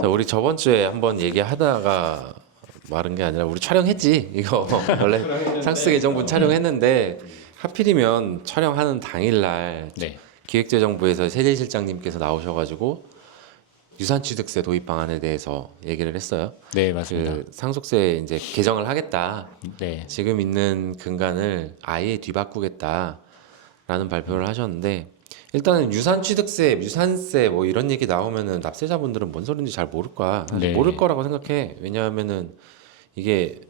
자, 우리 저번 주에 한번 얘기하다가 말은 게 아니라 우리 촬영했지. 이거 원래 상습 개정분 촬영했는데 하필이면 촬영하는 당일날 네. 기획재정부에서 세제실장님께서 나오셔가지고 유산취득세 도입 방안에 대해서 얘기를 했어요. 네, 맞습니다. 그 상속세 이제 개정을 하겠다. 네. 지금 있는 근간을 아예 뒤바꾸겠다라는 발표를 하셨는데 일단은 유산취득세, 유산세 뭐 이런 얘기 나오면은 납세자분들은 뭔 소리인지 잘 모를 거야. 사실 네. 모를 거라고 생각해. 왜냐하면은 이게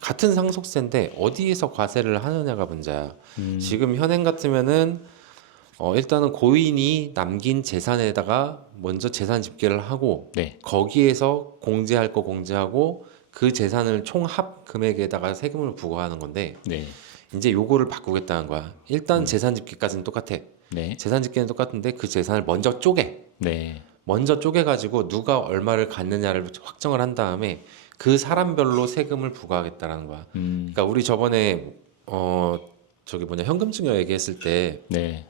같은 상속세인데 어디에서 과세를 하느냐가 문제야. 지금 현행 같으면은 일단은 고인이 남긴 재산에다가 먼저 재산 집계를 하고 네. 거기에서 공제할 거 공제하고 그 재산을 총 합 금액에다가 세금을 부과하는 건데 네. 이제 요거를 바꾸겠다는 거야. 일단 재산 집계까지는 똑같아. 네. 재산 집계는 똑같은데 그 재산을 먼저 쪼개. 네. 먼저 쪼개가지고 누가 얼마를 갖느냐를 확정을 한 다음에 그 사람별로 세금을 부과하겠다라는 거야. 그러니까 우리 저번에 저기 뭐냐 현금 증여 얘기했을 때 네.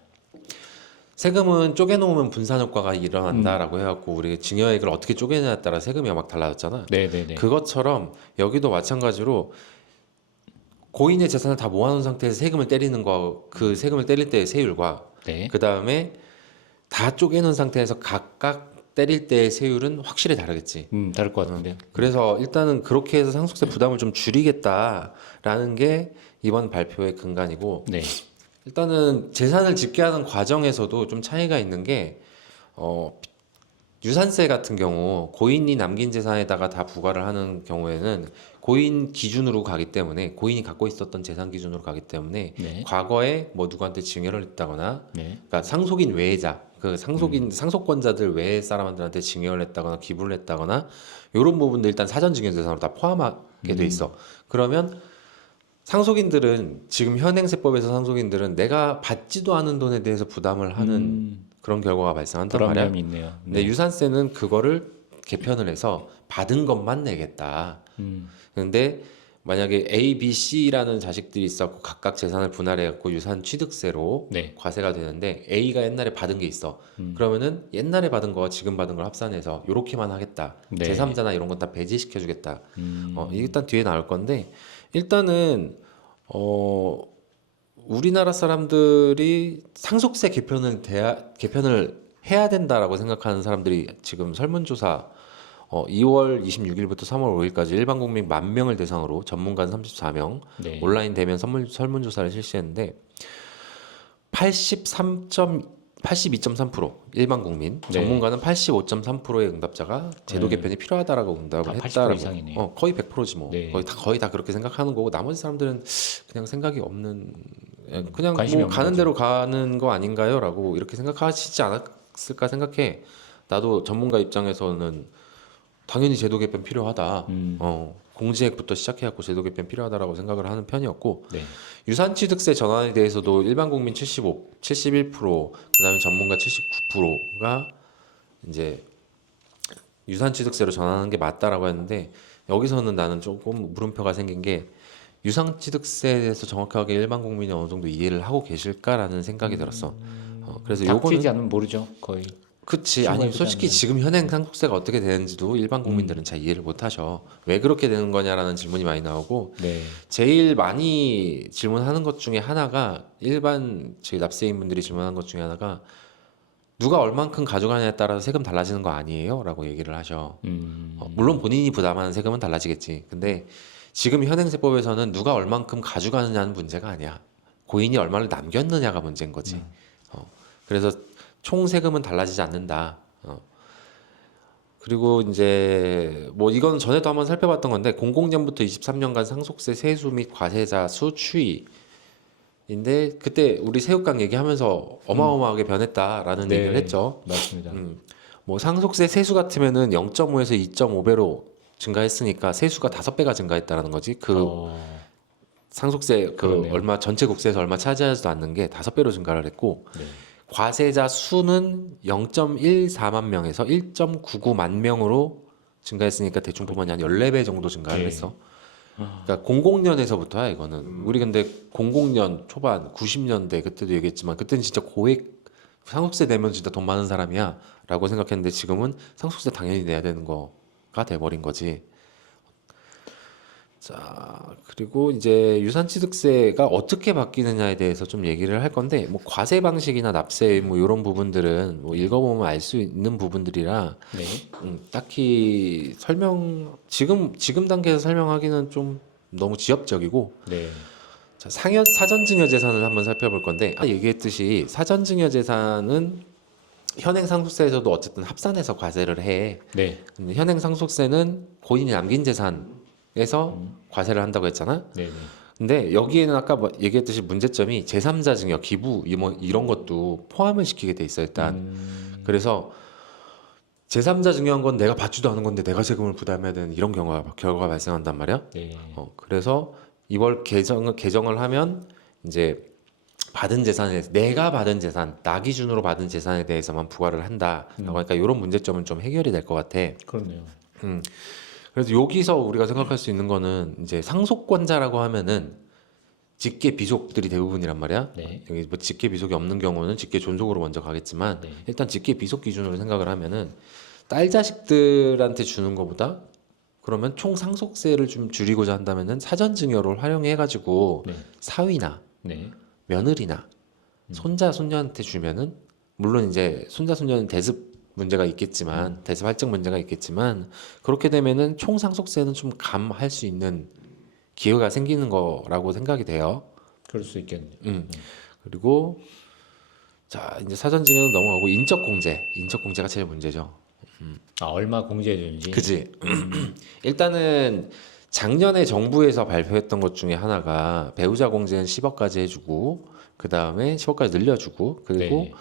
세금은 쪼개놓으면 분산 효과가 일어난다라고 해갖고 우리 증여액을 어떻게 쪼개냐에 따라 세금이 막 달라졌잖아. 네. 네. 네. 그것처럼 여기도 마찬가지로 고인의 재산을 다 모아놓은 상태에서 세금을 때리는 거, 그 세금을 때릴 때의 세율과 네. 그 다음에 다 쪼개놓은 상태에서 각각 때릴 때의 세율은 확실히 다르겠지. 다를 것 같은데요. 그래서 일단은 그렇게 해서 상속세 부담을 좀 줄이겠다라는 게 이번 발표의 근간이고 네. 일단은 재산을 집계하는 과정에서도 좀 차이가 있는 게 유산세 같은 경우 고인이 남긴 재산에다가 다 부과를 하는 경우에는 고인 기준으로 가기 때문에 고인이 갖고 있었던 재산 기준으로 가기 때문에 네. 과거에 뭐 누구한테 증여를 했다거나 네. 그러니까 상속인 외자 그 상속권자들 외의 사람들한테 증여를 했다거나 기부를 했다거나 이런 부분들 일단 사전 증여 대상으로 다 포함하게 돼 있어. 그러면 상속인들은 지금 현행세법에서 상속인들은 내가 받지도 않은 돈에 대해서 부담을 하는 그런 결과가 발생한단 말이야. 불합리함이 있네요. 근데 유산세는 그거를 개편을 해서 받은 것만 내겠다. 근데 만약에 A, B, C라는 자식들이 있었고 각각 재산을 분할해갖고 유산 취득세로 네. 과세가 되는데 A가 옛날에 받은 게 있어. 그러면은 옛날에 받은 거와 지금 받은 걸 합산해서 요렇게만 하겠다. 네. 제3자나 이런 건 다 배제시켜주겠다. 이게 일단 뒤에 나올 건데 일단은 우리나라 사람들이 상속세 개편을 해야 된다라고 생각하는 사람들이 지금 설문조사 2월 26일부터 3월 5일까지 일반 국민 10,000명을 대상으로 전문가 34명 네. 온라인 대면 설문조사를 실시했는데 82.3% 일반 국민, 네. 전문가는 85.3%의 응답자가 제도 네. 개편이 필요하다라고 응답을 다 80% 했다라고. 이상이네요. 거의 100%지 뭐. 네. 거의 다 그렇게 생각하는 거고 나머지 사람들은 그냥 생각이 없는 그냥 관심이 뭐 없는 가는 거죠. 대로 가는 거 아닌가요라고 이렇게 생각하시지 않았을까 생각해. 나도 전문가 입장에서는 당연히 제도 개편 필요하다. 공제액부터 시작해갖고 제도 개편 필요하다라고 생각을 하는 편이었고 네. 유산취득세 전환에 대해서도 일반 국민 71%, 그다음에 전문가 79%가 이제 유산취득세로 전환하는 게 맞다라고 했는데 여기서는 나는 조금 물음표가 생긴 게 유산취득세에 대해서 정확하게 일반 국민이 어느 정도 이해를 하고 계실까라는 생각이 들었어. 그래서 요거는 닥치지 않으면 모르죠. 거의. 그치. 아니 신고해보지 솔직히 않으면. 지금 현행 상속세가 어떻게 되는지도 일반 국민들은 잘 이해를 못 하셔. 왜 그렇게 되는 거냐라는 질문이 많이 나오고 네. 제일 많이 질문하는 것 중에 하나가 일반 저희 납세인분들이 질문하는 것 중에 하나가 누가 얼만큼 가져가냐에 따라서 세금 달라지는 거 아니에요? 라고 얘기를 하셔. 물론 본인이 부담하는 세금은 달라지겠지. 근데 지금 현행세법에서는 누가 얼만큼 가져가느냐는 문제가 아니야. 고인이 얼마를 남겼느냐가 문제인 거지. 그래서 총 세금은 달라지지 않는다. 그리고 이제 뭐 이건 전에도 한번 살펴봤던 건데 00년부터 23년간 상속세 세수 및 과세자 수 추이인데 그때 우리 새우깡 얘기하면서 어마어마하게 변했다라는 네. 얘기를 했죠. 맞습니다. 뭐 상속세 세수 같으면은 0.5에서 2.5배로 증가했으니까 세수가 5배가 증가했다라는 거지. 그 상속세 그 그러네요. 얼마 전체 국세에서 얼마 차지하지도 않는 게 5배로 증가를 했고 네. 과세자 수는 0.14만 명에서 1.99만 명으로 증가했으니까 대충 보면 한 14배 정도 증가를 네. 했어. 그러니까 00년에서부터야 이거는. 우리 근데 00년 초반 90년대 그때도 얘기했지만 그때는 진짜 고액 상속세 내면 진짜 돈 많은 사람이야라고 생각했는데 지금은 상속세 당연히 내야 되는 거가 돼버린 거지. 자, 그리고 이제 유산취득세가 어떻게 바뀌느냐에 대해서 좀 얘기를 할 건데, 뭐 과세 방식이나 납세 뭐 이런 부분들은 뭐 읽어보면 알 수 있는 부분들이라 네. 딱히 지금 단계에서 설명하기는 좀 너무 지엽적이고. 네. 자, 사전증여재산을 한번 살펴볼 건데, 아까 얘기했듯이 사전증여재산은 현행상속세에서도 어쨌든 합산해서 과세를 해. 네. 근데 현행상속세는 본인이 남긴 재산에서 과세를 한다고 했잖아. 네. 네. 근데 여기에는 아까 뭐 얘기했듯이 문제점이 제3자 증여, 기부 뭐 이런 것도 포함을 시키게 돼 있어 일단. 그래서 제3자 증여한 건 내가 받지도 않은 건데 내가 세금을 부담해야 되는 이런 결과가 발생한단 말이야. 네. 그래서 이걸 개정을 하면 이제 받은 재산에 내가 받은 재산, 나 기준으로 받은 재산에 대해서만 부과를 한다라고 하니까 이런 문제점은 좀 해결이 될 것 같아. 그렇네요. 그래서 여기서 우리가 생각할 수 있는 거는 이제 상속권자라고 하면은 직계 비속들이 대부분이란 말이야. 네. 여기 뭐 직계 비속이 없는 경우는 직계 존속으로 먼저 가겠지만 네. 일단 직계 비속 기준으로 생각을 하면은 딸 자식들한테 주는 것보다 그러면 총 상속세를 좀 줄이고자 한다면은 사전 증여를 활용해 가지고 네. 사위나 네. 며느리나 손자 손녀한테 주면은 물론 이제 손자 손녀는 대습 문제가 있겠지만 대습 할증 문제가 있겠지만 그렇게 되면은 총 상속세는 좀 감할 수 있는 기회가 생기는 거라고 생각이 돼요. 그럴 수 있겠네요. 그리고 자 이제 사전 증여는 넘어가고 인적 공제가 제일 문제죠. 아, 얼마 공제해 주는지. 그지? 일단은 작년에 정부에서 발표했던 것 중에 하나가 배우자 공제는 10억까지 해주고 그 다음에 10억까지 늘려주고 그리고 네.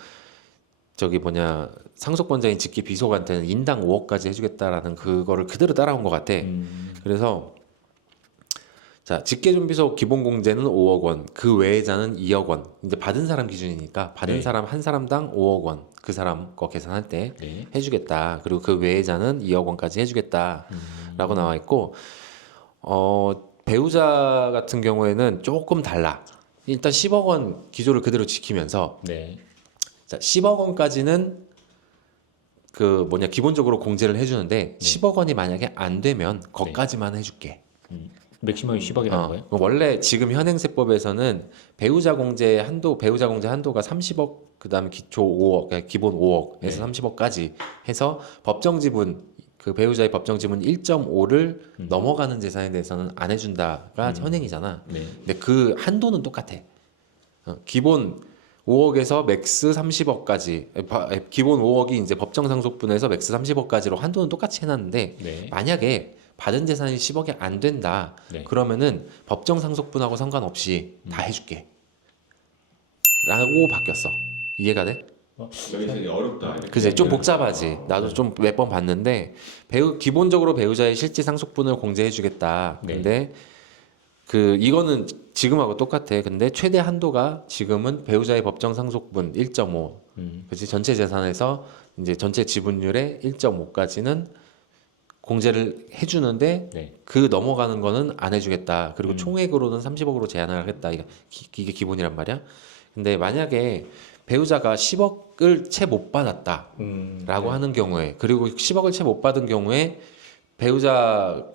저기 뭐냐 상속권자인 직계 비속한테는 인당 5억까지 해주겠다라는 그거를 그대로 따라온 것 같아. 그래서 자 직계존비속 기본공제는 5억 원, 그 외자는 2억 원. 이제 받은 사람 기준이니까 받은 네. 사람 한 사람당 5억 원, 그 사람 거 계산할 때 네. 해주겠다. 그리고 그 외자는 2억 원까지 해주겠다라고 나와 있고, 배우자 같은 경우에는 조금 달라. 일단 10억 원 기조를 그대로 지키면서 네. 자 10억 원까지는 그 뭐냐 기본적으로 공제를 해주는데 10억 원이 만약에 안 되면 거기까지만 해줄게. 맥시멈이 10억이라는 거예요? 원래 지금 현행세법에서는 배우자 공제 한도가 30억, 그다음에 기초 5억, 그러니까 기본 5억에서 네. 30억까지 해서 법정 지분 그 배우자의 법정 지분 1.5를 넘어가는 재산에 대해서는 안 해준다가 현행이잖아. 네. 근데 그 한도는 똑같아. 기본 5억에서 맥스 30억까지 기본 5억이 이제 법정 상속분에서 맥스 30억까지로 한도는 똑같이 해놨는데 네. 만약에 받은 재산이 10억이 안 된다. 네. 그러면은 법정 상속분하고 상관없이 다 해줄게. 라고 바뀌었어. 이해가 돼? 여기 되게 어렵다. 이렇게. 그지? 좀 복잡하지. 나도 좀 몇 번 봤는데 기본적으로 배우자의 실질 상속분을 공제해주겠다. 네. 근데 이거는 지금하고 똑같아. 근데 최대 한도가 지금은 배우자의 법정 상속분 1.5. 그지? 전체 재산에서 이제 전체 지분율의 1.5까지는 공제를 해주는데 네. 그 넘어가는 거는 안 해주겠다. 그리고 총액으로는 30억으로 제한을 하겠다. 이게 기본이란 말이야. 근데 만약에 배우자가 10억을 채 못 받았다라고 하는 경우에 그리고 10억을 채 못 받은 경우에 배우자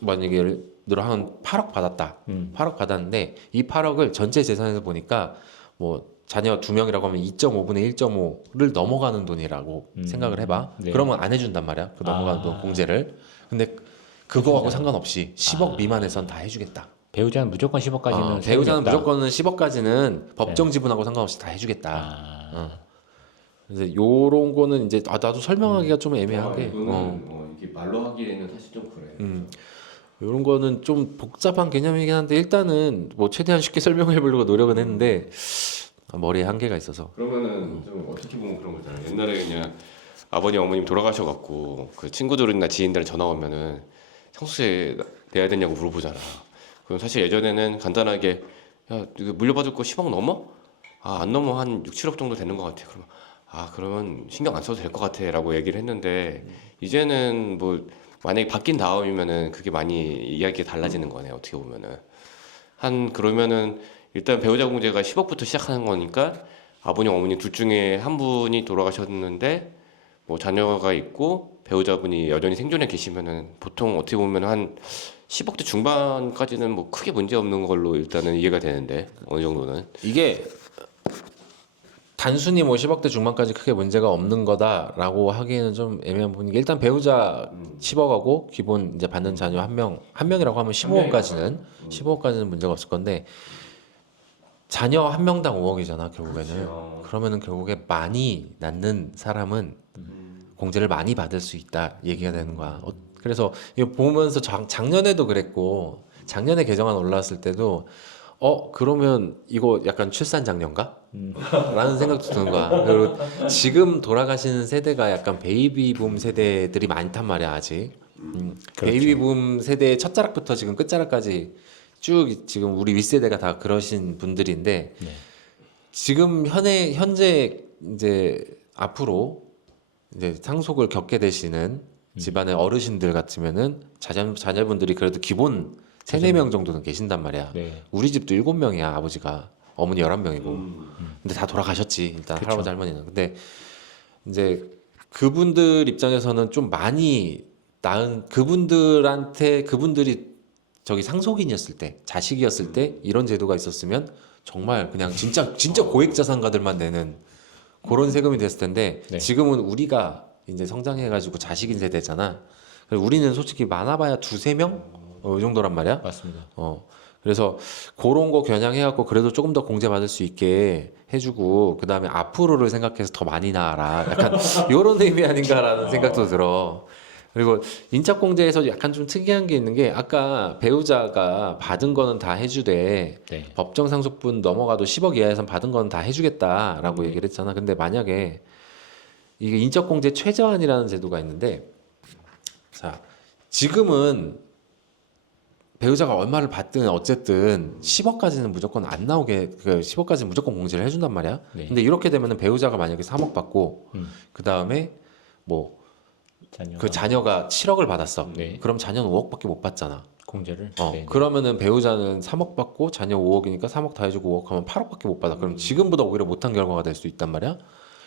만약에 예를 들어 한 8억 받았다. 8억 받았는데 이 8억을 전체 재산에서 보니까 뭐 자녀 2명이라고 하면 2.5분의 1.5를 넘어가는 돈이라고 생각을 해봐. 네. 그러면 안 해준단 말이야. 그 넘어가는 돈 공제를. 근데 그거하고 상관없이 10억 미만에선 다 해주겠다. 배우자는 무조건 10억까지는 배우자는 무조건은 10억까지는 법정 지분하고 상관없이 다 해주겠다. 그래서 요런 거는 이제 나도 설명하기가 좀 애매하게. 이거는 이게 말로 하기에는 사실 좀 그래. 요런 거는 좀 복잡한 개념이긴 한데 일단은 뭐 최대한 쉽게 설명해 보려고 노력은 했는데 머리에 한계가 있어서. 그러면은 좀 어떻게 보면 그런 거잖아요. 옛날에 그냥 아버님 어머님 돌아가셔갖고 그 친구들이나 지인들 전화 오면은 상속세 내야 되냐고 물어보잖아. 그럼 사실 예전에는 간단하게 야 이거 물려받을 거 10억 넘어? 아 안 넘어 한 6, 7억 정도 되는 것 같아. 그러면 신경 안 써도 될 것 같아라고 얘기를 했는데 이제는 뭐 만약에 바뀐 다음이면은 그게 많이 이야기가 달라지는 거네. 어떻게 보면은 그러면은 일단 배우자 공제가 10억부터 시작하는 거니까 아버님, 어머님 둘 중에 한 분이 돌아가셨는데 뭐 자녀가 있고 배우자분이 여전히 생존해 계시면은 보통 어떻게 보면 한 10억대 중반까지는 뭐 크게 문제 없는 걸로 일단은 이해가 되는데 어느 정도는 이게 단순히 뭐 10억대 중반까지 크게 문제가 없는 거다라고 하기에는 좀 애매한 부분이 게 일단 배우자 10억하고 기본 이제 받는 자녀 한 명이라고 하면 15억까지는 문제가 없을 건데 자녀 한 명당 5억이잖아 결국에는. 그러면은 결국에 많이 낳는 사람은 공제를 많이 받을 수 있다 얘기가 되는 거야. 그래서 이거 보면서 작년에도 그랬고 작년에 개정안 올라왔을 때도 그러면 이거 약간 출산 장려인가? 라는 생각도 드는 거야. 그리고 지금 돌아가시는 세대가 약간 베이비붐 세대들이 많단 말이야 아직. 그렇죠. 베이비붐 세대의 첫 자락부터 지금 끝 자락까지 쭉 지금 우리 윗세대가 다 그러신 분들인데 네. 지금 현재 이제 앞으로 이제 상속을 겪게 되시는 집안의 어르신들 같으면은 자녀분들이 그래도 기본 3-4명 정도는 계신단 말이야. 네. 우리 집도 7명이야 아버지가. 어머니 11명이고. 근데 다 돌아가셨지 일단 그쵸. 할아버지 할머니는. 근데 이제 그분들 입장에서는 좀 많이 낳은 그분들이 저기 상속인이었을 때 자식이었을 때 이런 제도가 있었으면 정말 그냥 진짜 고액 자산가들만 내는 그런 세금이 됐을 텐데 네. 지금은 우리가 이제 성장해가지고 자식인 세대잖아. 그래서 우리는 솔직히 많아봐야 2-3명 이 정도란 말이야. 맞습니다. 그래서 그런 거 겨냥해갖고 그래도 조금 더 공제받을 수 있게 해주고 그 다음에 앞으로를 생각해서 더 많이 낳아라. 약간 이런 의미 아닌가라는 생각도 들어. 그리고 인착공제에서 약간 좀 특이한 게 있는 게 아까 배우자가 받은 거는 다 해주되 네. 법정 상속분 넘어가도 10억 이하에선 받은 거는 다 해주겠다라고 얘기를 했잖아. 근데 만약에 이게 인적공제 최저한이라는 제도가 있는데 자 지금은 배우자가 얼마를 받든 어쨌든 10억까지는 무조건 안 나오게 10억까지는 무조건 공제를 해준단 말이야. 네. 근데 이렇게 되면은 배우자가 만약에 3억 받고 그 다음에 뭐 그 자녀가 7억을 받았어. 네. 그럼 자녀는 5억밖에 못 받잖아. 공제를. 네. 그러면은 배우자는 3억 받고 자녀 5억이니까 3억 다 해주고 5억 하면 8억밖에 못 받아. 그럼 지금보다 오히려 못한 결과가 될 수 있단 말이야.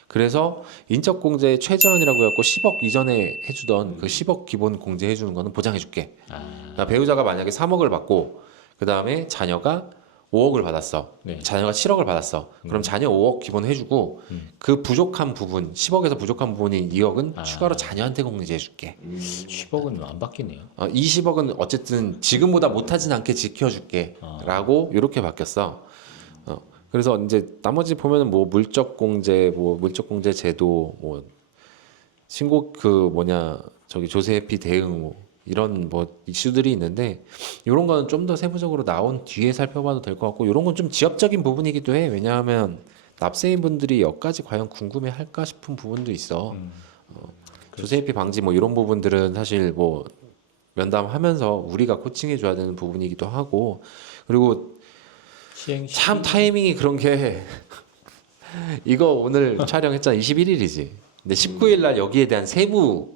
그래서 인적공제 최저한이라고 해갖고 10억 이전에 해주던 그 10억 기본 공제 해주는 거는 보장해줄게. 그러니까 배우자가 만약에 3억을 받고 그 다음에 자녀가 5억을 받았어. 네. 자녀가 7억을 받았어. 그럼 자녀 5억 기본 해주고 그 부족한 부분 10억에서 부족한 부분인 2억은 추가로 자녀한테 공제해줄게. 10억은 안 바뀌네요. 20억은 어쨌든 지금보다 못하진 않게 지켜줄게. 라고 이렇게 바뀌었어. 그래서 이제 나머지 보면은 뭐 물적공제 제도, 뭐 신고 저기 조세 회피 대응 뭐 이런 뭐 이슈들이 있는데 이런 거는 좀 더 세부적으로 나온 뒤에 살펴봐도 될 것 같고 이런 건 좀 지엽적인 부분이기도 해. 왜냐하면 납세인 분들이 여기까지 과연 궁금해할까 싶은 부분도 있어. 조세 회피 방지 뭐 이런 부분들은 사실 뭐 면담하면서 우리가 코칭해줘야 되는 부분이기도 하고 그리고 참 타이밍이 그런 게 이거 오늘 촬영했잖아 21일이지. 근데 19일 날 여기에 대한 세부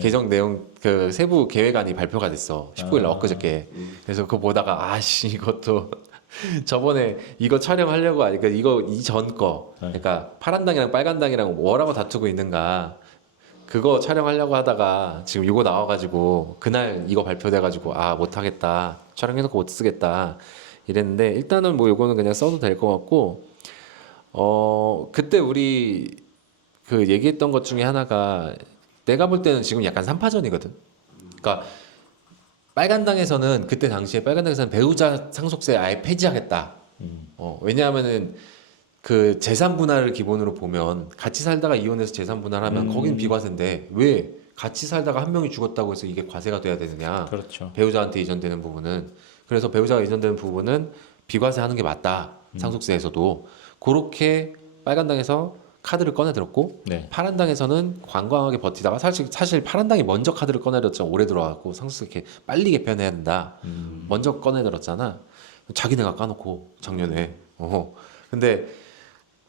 개정 내용 그 세부 계획안이 발표가 됐어. 19일 날 엊그저께. 그래서 그거 보다가 아씨 이것도 저번에 이거 촬영하려고 하니까 이거 이전 거 그러니까 파란당이랑 빨간당이랑 뭐라고 다투고 있는가 그거 촬영하려고 하다가 지금 이거 나와가지고 그날 이거 발표돼가지고 못하겠다 촬영해놓고 못 쓰겠다 이랬는데 일단은 뭐 이거는 그냥 써도 될 것 같고 그때 우리 그 얘기했던 것 중에 하나가 내가 볼 때는 지금 약간 3파전이거든. 그러니까 빨간당에서는 그때 당시에 빨간당에서는 배우자 상속세 아예 폐지하겠다. 왜냐하면은 그 재산 분할을 기본으로 보면 같이 살다가 이혼해서 재산 분할하면 거긴 비과세인데 왜 같이 살다가 한 명이 죽었다고 해서 이게 과세가 돼야 되느냐? 그렇죠. 배우자한테 이전되는 부분은 그래서 배우자가 이전되는 부분은 비과세하는 게 맞다. 상속세에서도 그렇게 빨간당에서 카드를 꺼내들었고 네. 파란당에서는 관광하게 버티다가 사실 파란당이 먼저 카드를 꺼내들었잖아. 오래 들어와갖고 상속세 이렇게 빨리 개편해야 된다. 먼저 꺼내들었잖아. 자기네가 까놓고 작년에. 근데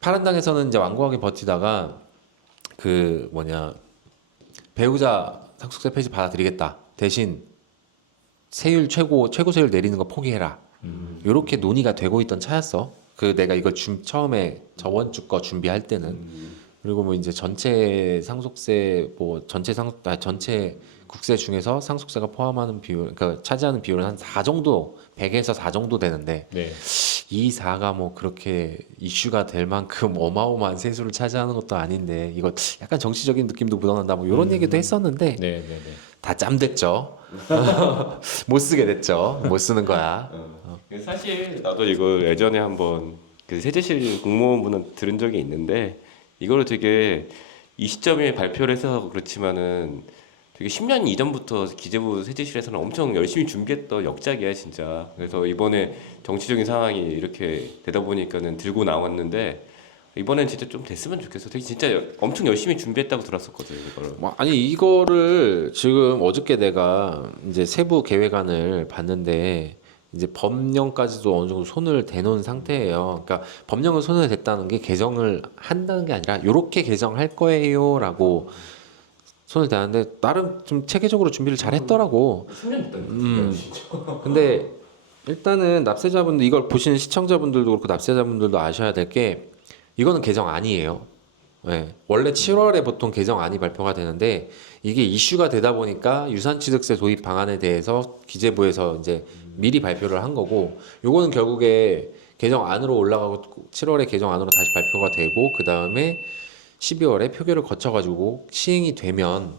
파란당에서는 이제 완고하게 버티다가 그 배우자 상속세 폐지 받아들이겠다. 대신 세율 최고 세율 내리는 거 포기해라. 이렇게 논의가 되고 있던 차였어. 그 내가 이걸 처음에 저번 주 거 준비할 때는 그리고 뭐 이제 전체 상속세 뭐 전체 국세 중에서 상속세가 포함하는 비율 그러니까 차지하는 비율은 한 4 정도 100에서 4 정도 되는데 네. 이 4가 뭐 그렇게 이슈가 될 만큼 어마어마한 세수를 차지하는 것도 아닌데 이거 약간 정치적인 느낌도 묻어난다 뭐 이런 얘기도 했었는데 네, 네, 네. 다 짬됐죠. 못 쓰게 됐죠. 못 쓰는 거야. 사실 나도 이거 예전에 한번 그 세제실 공무원분은 들은 적이 있는데 이거를 되게 이 시점에 발표를 해서 그렇지만은 되게 10년 이전부터 기재부 세제실에서는 엄청 열심히 준비했던 역작이야 진짜. 그래서 이번에 정치적인 상황이 이렇게 되다 보니까는 들고 나왔는데 이번엔 진짜 좀 됐으면 좋겠어. 되게 진짜 엄청 열심히 준비했다고 들었었거든 이거를. 뭐, 아니 이거를 지금 어저께 내가 이제 세부 계획안을 봤는데 이제 법령까지도 어느 정도 손을 대놓은 상태예요. 그러니까 법령은 손을 댔다는 게 개정을 한다는 게 아니라 요렇게 개정할 거예요라고 손을 대는데 나름 좀 체계적으로 준비를 잘 했더라고. 10년 됐다. 근데 일단은 납세자분들 이걸 보시는 시청자분들도 그렇고 납세자분들도 아셔야 될 게 이거는 개정 아니에요. 네. 원래 7월에 보통 개정안이 발표가 되는데 이게 이슈가 되다 보니까 유산취득세 도입 방안에 대해서 기재부에서 이제 미리 발표를 한 거고 요거는 결국에 개정안으로 올라가고 7월에 개정안으로 다시 발표가 되고 그 다음에 12월에 표결을 거쳐가지고 시행이 되면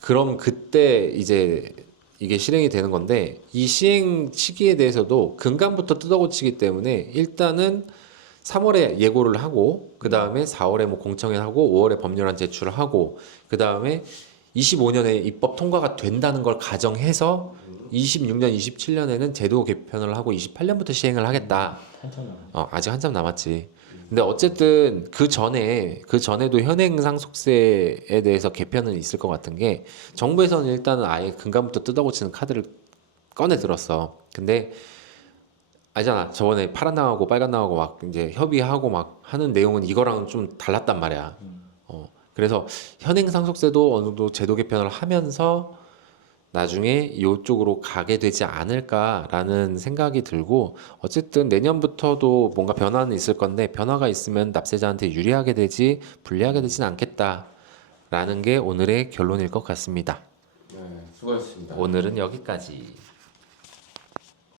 그럼 그때 이제 이게 실행이 되는 건데 이 시행 시기에 대해서도 근간부터 뜯어고치기 때문에 일단은 3월에 예고를 하고 그 다음에 4월에 뭐 공청회 하고 5월에 법률안 제출을 하고 그 다음에 25년에 입법 통과가 된다는 걸 가정해서 26년, 27년에는 제도 개편을 하고 28년부터 시행을 하겠다. 아직 한참 남았지. 근데 어쨌든 그 전에도 현행 상속세에 대해서 개편은 있을 것 같은 게 정부에서는 일단은 아예 근간부터 뜯어고치는 카드를 꺼내 들었어. 근데 알잖아. 저번에 파란 나가고 빨간 나가고 막 이제 협의하고 막 하는 내용은 이거랑은 좀 달랐단 말이야. 그래서 현행 상속세도 어느 정도 제도 개편을 하면서 나중에 이쪽으로 가게 되지 않을까라는 생각이 들고 어쨌든 내년부터도 뭔가 변화는 있을 건데 변화가 있으면 납세자한테 유리하게 되지 불리하게 되지는 않겠다라는 게 오늘의 결론일 것 같습니다. 네, 수고하셨습니다. 오늘은 여기까지.